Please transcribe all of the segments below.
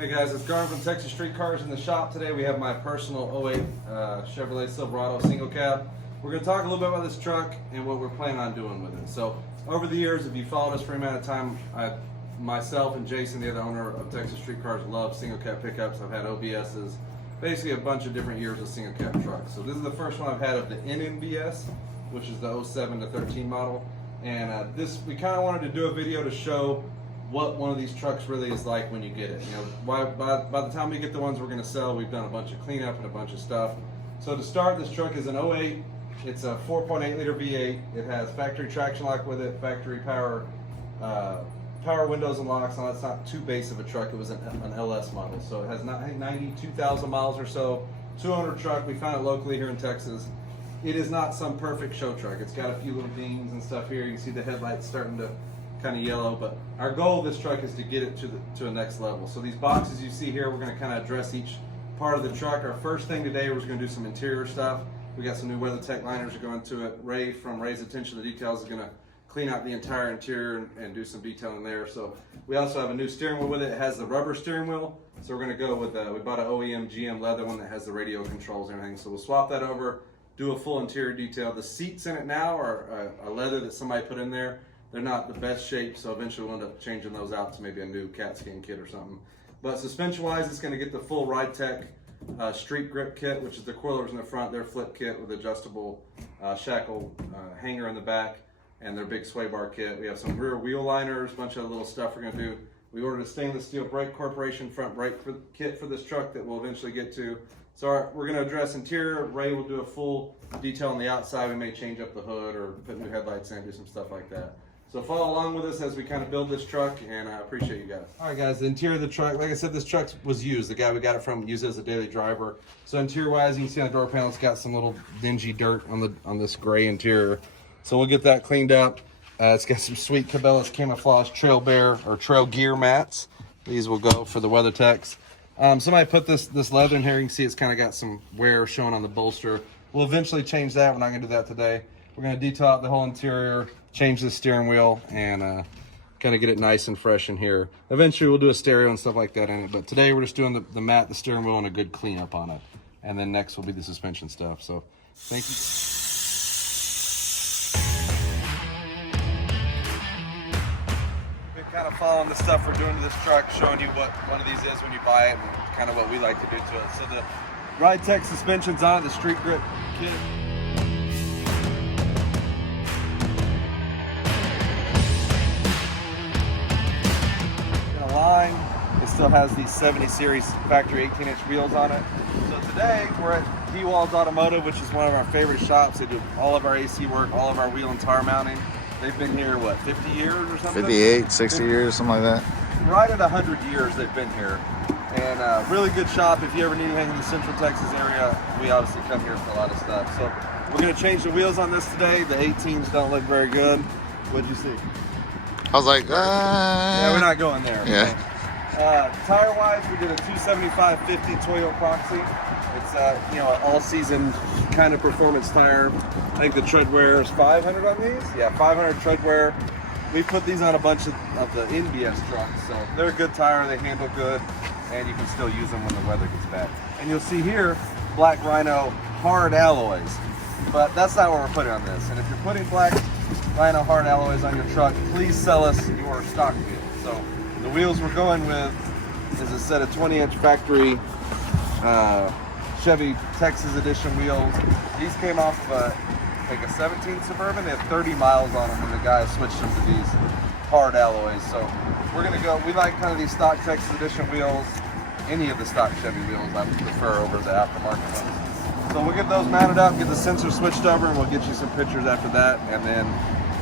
Hey guys, it's Garn from Texas Street Cars in the shop. Today we have my personal 08 Chevrolet Silverado single cab. We're going to talk a little bit about this truck and what we're planning on doing with it. So over the years, if you followed us for any amount of time, myself and Jason, the other owner of Texas Street Cars, love single cab pickups. I've had OBSs, basically a bunch of different years of single cab trucks. So this is the first one I've had of the NMBS, which is the 07 to 13 model. And we kind of wanted to do a video to show what one of these trucks really is like when you get it. You know, by the time we get the ones we're going to sell, we've done a bunch of cleanup and a bunch of stuff. So to start, this truck is an 08. It's a 4.8 liter V8. It has factory traction lock with it, factory power windows and locks. Now that's not too base of a truck. It was an LS model, so it has 92,000 miles or so. 200 truck. We found it locally here in Texas. It is not some perfect show truck. It's got a few little dings and stuff here. You can see the headlights starting to kind of yellow, but our goal of this truck is to get it to a next level. So these boxes you see here, we're going to kind of address each part of the truck. Our first thing today, we're going to do some interior stuff. We got some new WeatherTech liners that go into it. Ray from Ray's Attention to Details is going to clean out the entire interior and do some detailing there. So we also have a new steering wheel with it. It has the rubber steering wheel, so we're going to go with we bought an OEM GM leather one that has the radio controls and everything. So we'll swap that over, do a full interior detail. The seats in it now are a leather that somebody put in there. They're not the best shape, so eventually we'll end up changing those out to maybe a new cat skin kit or something. But suspension-wise, it's going to get the full ridetech street grip kit, which is the coilovers in the front, their flip kit with adjustable shackle hanger in the back, and their big sway bar kit. We have some rear wheel liners, a bunch of little stuff we're going to do. We ordered a stainless steel brake corporation front brake kit for this truck that we'll eventually get to. So we're going to address interior. Ray will do a full detail on the outside. We may change up the hood or put new headlights in, do some stuff like that. So follow along with us as we kind of build this truck, and I appreciate you guys. All right, guys, the interior of the truck, like I said, this truck was used. The guy we got it from used it as a daily driver. So interior-wise, you can see on the door panel, it's got some little dingy dirt on this gray interior. So we'll get that cleaned up. It's got some sweet Cabela's camouflage trail gear mats. These will go for the WeatherTechs. Somebody put this leather in here. You can see it's kind of got some wear showing on the bolster. We'll eventually change that. We're not going to do that today. We're going to detail out the whole interior, change the steering wheel, and kind of get it nice and fresh in here. Eventually we'll do a stereo and stuff like that in it, but today we're just doing the mat, the steering wheel, and a good cleanup on it. And then next will be the suspension stuff. So thank you. Been kind of following the stuff we're doing to this truck, showing you what one of these is when you buy it, and kind of what we like to do to it. So the ridetech suspension's on it, the street grip kit. It still has these 70 series factory 18-inch wheels on it. So today we're at D-Walls Automotive, which is one of our favorite shops. They do all of our AC work, all of our wheel and tire mounting. They've been here, what, 50 years or something? 58, 60 years, something like that. Right at 100 years they've been here. And really good shop. If you ever need anything in the Central Texas area, we obviously come here for a lot of stuff. So we're going to change the wheels on this today. The 18s don't look very good. What'd you see? I was like, yeah, we're not going there. Yeah. Tire-wise, we did a 275/50 Toyo Proxy. It's an all-season kind of performance tire. I think the tread wear is 500 on these. Yeah, 500 tread wear. We put these on a bunch of the NBS trucks, so they're a good tire. They handle good, and you can still use them when the weather gets bad. And you'll see here, Black Rhino hard alloys, but that's not what we're putting on this. And if you're putting Black Rhino hard alloys on your truck, please sell us your stock wheels. So the wheels we're going with is a set of 20-inch factory Chevy Texas Edition wheels. These came off like a 17 Suburban. They had 30 miles on them when the guy switched them to these hard alloys. So we're gonna go, we like kind of these stock Texas Edition wheels. Any of the stock Chevy wheels I would prefer over the aftermarket ones. So we'll get those mounted up, get the sensor switched over, and we'll get you some pictures after that. And then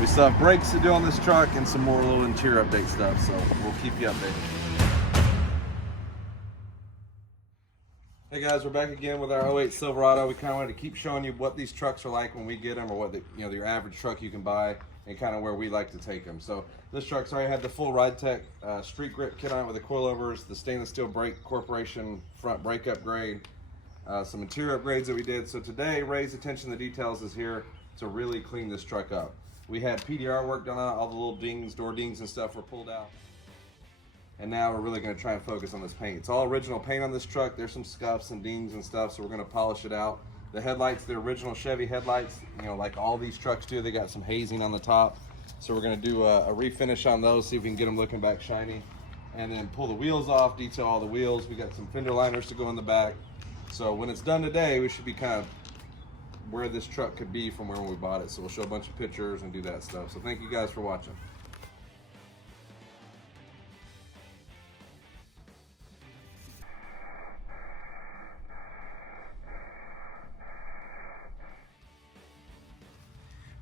we still have brakes to do on this truck and some more little interior update stuff, so we'll keep you updated. Hey guys, we're back again with our 08 Silverado. We kind of wanted to keep showing you what these trucks are like when we get them, or what your average truck you can buy, and kind of where we like to take them. So this truck's already had the full ridetech street grip kit on it with the coilovers, the stainless steel brake corporation front brake upgrade, some interior upgrades that we did. So today, Ray's Attention to Details is here to really clean this truck up. We had PDR work done on it, all the little dings, door dings and stuff were pulled out. And now we're really going to try and focus on this paint. It's all original paint on this truck. There's some scuffs and dings and stuff, so we're going to polish it out. The headlights, the original Chevy headlights, you know, like all these trucks do, they got some hazing on the top. So we're going to do a refinish on those, see if we can get them looking back shiny. And then pull the wheels off, detail all the wheels. We got some fender liners to go in the back. So when it's done today, we should be kind of where this truck could be from where we bought it. So we'll show a bunch of pictures and do that stuff. So thank you guys for watching.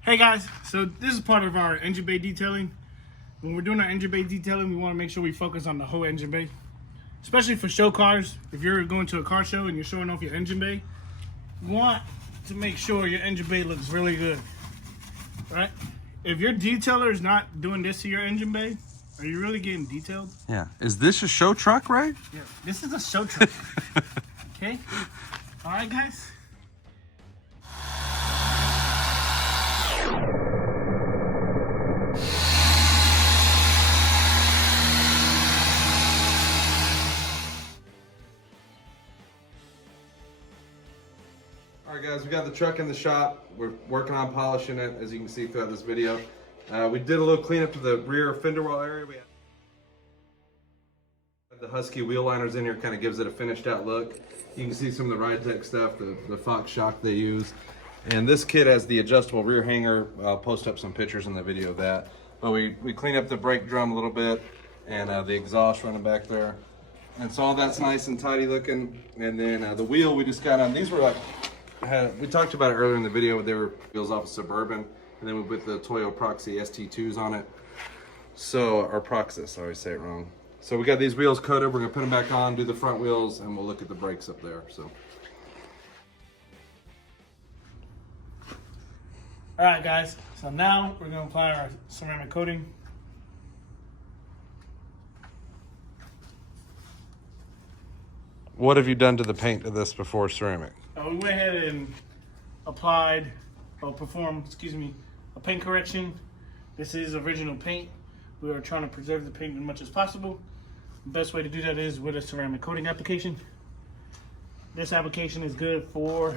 Hey guys, so this is part of our engine bay detailing. When we're doing our engine bay detailing, we want to make sure we focus on the whole engine bay. Especially for show cars, if you're going to a car show and you're showing off your engine bay, you want to make sure your engine bay looks really good, right? If your detailer is not doing this to your engine bay, are you really getting detailed? Yeah. Is this a show truck, right? Yeah, this is a show truck. Okay? All right, guys? All right, guys, we got the truck in the shop. We're working on polishing it, as you can see throughout this video. We did a little cleanup to the rear fender well area. We had the Husky wheel liners in here, kind of gives it a finished out look. You can see some of the ridetech stuff, the Fox shock they use. And this kit has the adjustable rear hanger. I'll post up some pictures in the video of that. But we cleaned up the brake drum a little bit and the exhaust running back there. And so all that's nice and tidy looking. And then the wheel we just got on. These were like, we talked about it earlier in the video. They were wheels off a Suburban. And then we put the Toyo Proxy ST2s on it. So, or Proxys, I always say it wrong. So we got these wheels coated. We're gonna put them back on, do the front wheels, and we'll look at the brakes up there, so. All right, guys. So now we're going to apply our ceramic coating. What have you done to the paint of this before ceramic? We went ahead and applied, or performed, excuse me, a paint correction. This is original paint. We are trying to preserve the paint as much as possible. The best way to do that is with a ceramic coating application. This application is good for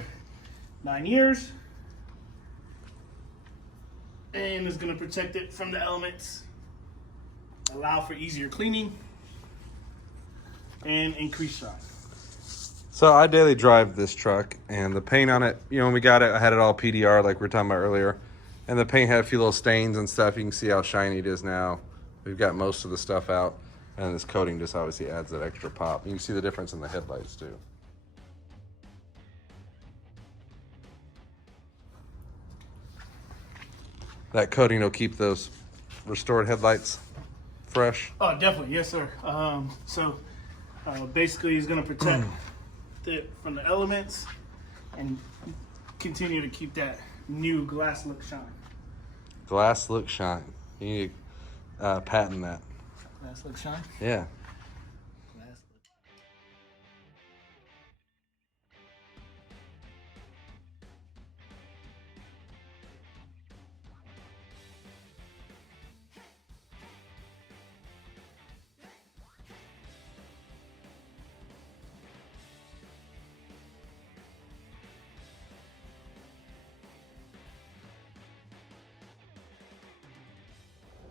9 years. And it's going to protect it from the elements, allow for easier cleaning, and increase shine. So I daily drive this truck, and the paint on it, you know, when we got it, I had it all PDR like we were talking about earlier. And the paint had a few little stains and stuff. You can see how shiny it is now. We've got most of the stuff out, and this coating just obviously adds that extra pop. You can see the difference in the headlights too. That coating will keep those restored headlights fresh. Oh, definitely. Yes, sir. Basically, it's going to protect it from the elements and continue to keep that new glass look shine. Glass look shine. You need to patent that. Glass look shine? Yeah. Glass look.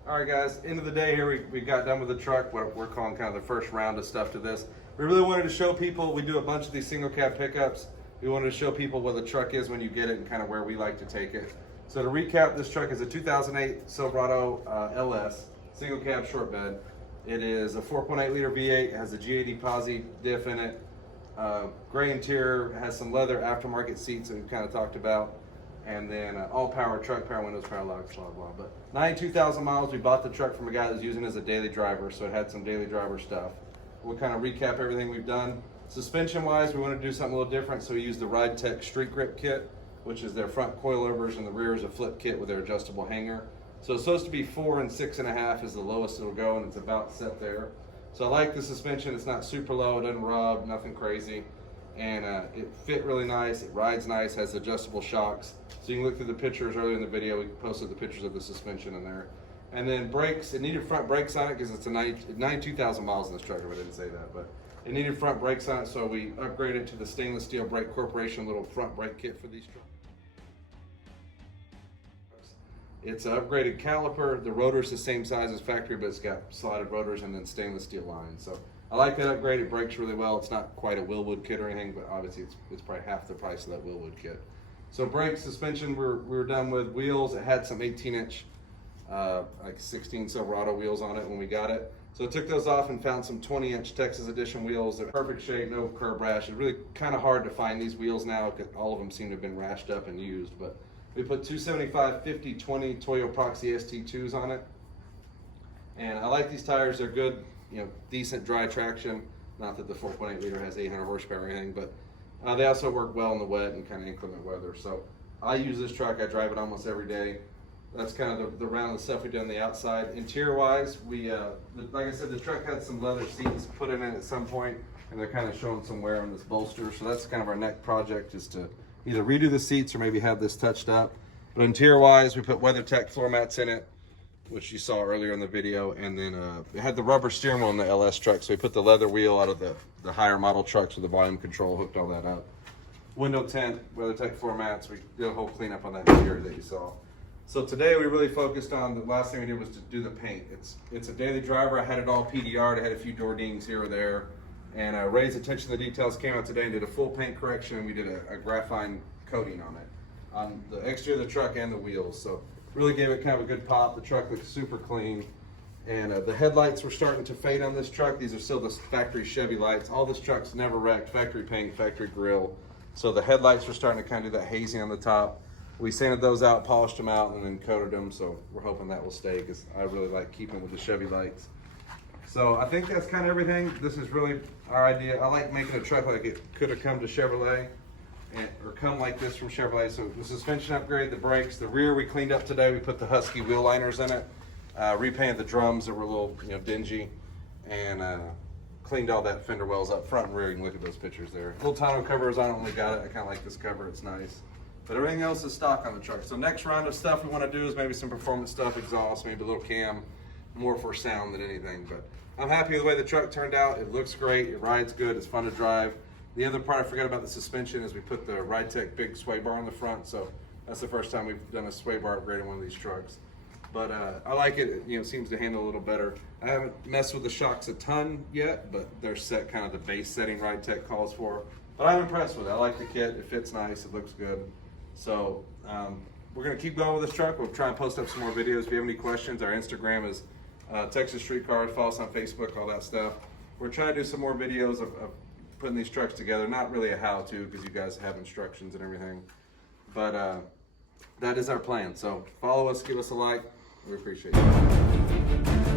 All right, guys, end of the day here, we got done with the truck, what we're calling kind of the first round of stuff to this. We really wanted to show people, we do a bunch of these single cab pickups. We wanted to show people what the truck is when you get it and kind of where we like to take it. So to recap, this truck is a 2008 Silverado LS, single cab short bed. It is a 4.8 liter V8, has a G80 Posi diff in it. Gray interior, has some leather aftermarket seats that we've kind of talked about. And then all power truck, power windows, power locks, blah, blah. But 92,000 miles, we bought the truck from a guy that was using it as a daily driver, so it had some daily driver stuff. We'll kind of recap everything we've done. Suspension wise, we wanted to do something a little different, so we used the ridetech Street Grip kit, which is their front coilovers, and the rear is a flip kit with their adjustable hanger. So it's supposed to be 4 and 6.5 is the lowest it'll go, and it's about set there. So I like the suspension. It's not super low, it doesn't rub, nothing crazy. And it fit really nice, it rides nice, has adjustable shocks. So you can look through the pictures earlier in the video, we posted the pictures of the suspension in there. And then brakes, it needed front brakes on it because it's a 92,000 miles in this truck, if I didn't say that, but it needed front brakes on it, so we upgraded it to the Stainless Steel Brake Corporation little front brake kit for these trucks. It's an upgraded caliper. The rotor's the same size as factory, but it's got slotted rotors and then stainless steel lines. So I like that upgrade. It brakes really well. It's not quite a Willwood kit or anything, but obviously it's probably half the price of that Willwood kit. So brakes, suspension, we were done with. Wheels, it had some 18-inch, like 16 Silverado wheels on it when we got it. So I took those off and found some 20-inch Texas Edition wheels. They're perfect shape, no curb rash. It's really kind of hard to find these wheels now because all of them seem to have been rashed up and used. But we put 275 50/20 Toyo Proxy ST2s on it. And I like these tires. They're good, decent dry traction. Not that the 4.8 liter has 800 horsepower or anything, but they also work well in the wet and kind of inclement weather. So I use this truck. I drive it almost every day. That's kind of the round of stuff we did on the outside. Interior wise, we, like I said, the truck had some leather seats put in it at some point, and they're kind of showing some wear on this bolster. So that's kind of our next project, is to either redo the seats or maybe have this touched up. But interior wise, we put WeatherTech floor mats in it, which you saw earlier in the video. And then it had the rubber steering wheel in the LS truck. So we put the leather wheel out of the higher model trucks with the volume control, hooked all that up. Window tint, WeatherTech floor mats. We did a whole cleanup on that interior that you saw. So today we really focused on, the last thing we did was to do the paint. It's a daily driver. I had it all PDR'd. I had a few door dings here or there. And Ray's attention to the details came out today and did a full paint correction, and we did a graphite coating on it, on the exterior of the truck and the wheels. So really gave it kind of a good pop. The truck looks super clean. And the headlights were starting to fade on this truck. These are still the factory Chevy lights. All this truck's never wrecked, factory paint, factory grille. So the headlights were starting to kind of do that hazing on the top. We sanded those out, polished them out, and then coated them. So we're hoping that will stay, because I really like keeping with the Chevy lights. So I think that's kind of everything. This is really our idea. I like making a truck like it could have come to Chevrolet, or come like this from Chevrolet. So the suspension upgrade, the brakes, the rear we cleaned up today. We put the Husky wheel liners in it, repainted the drums that were a little dingy, and cleaned all that fender wells up front and rear. You can look at those pictures there. Little tonneau covers on it when we got it. I kind of like this cover. It's nice. But everything else is stock on the truck. So next round of stuff we want to do is maybe some performance stuff, exhaust, maybe a little cam, more for sound than anything. But I'm happy with the way the truck turned out. It looks great. It rides good. It's fun to drive. The other part I forgot about the suspension is we put the ridetech big sway bar in the front. So that's the first time we've done a sway bar upgrade on one of these trucks. But I like it. It seems to handle a little better. I haven't messed with the shocks a ton yet, but they're set kind of the base setting ridetech calls for. But I'm impressed with it. I like the kit. It fits nice. It looks good. So we're going to keep going with this truck. We'll try and post up some more videos. If you have any questions, our Instagram is Texas Street Cars. Follow us on Facebook, all that stuff. We're trying to do some more videos of putting these trucks together. Not really a how-to, because you guys have instructions and everything. But that is our plan. So follow us, give us a like. We appreciate it.